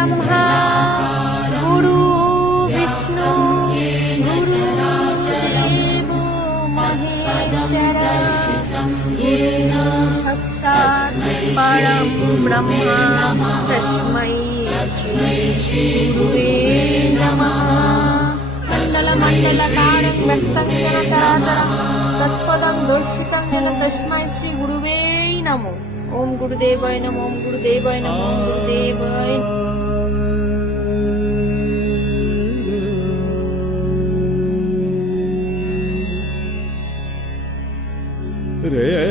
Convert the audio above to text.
ब्रह्मा गुरु विष्णु गुरुदेव महेश्वर साक्षात् परं ब्रह्म तस्मै श्री गुरुवे नमः। मण्डलमण्डलकारं व्यक्तं येन चराचरं तत्पदं दर्शितं येन तस्मै श्री गुरुवे नमो। ओम गुरुदेवाय नमः। ओम गुरुदेवाय नमः। ओम गुरुदेवाय रे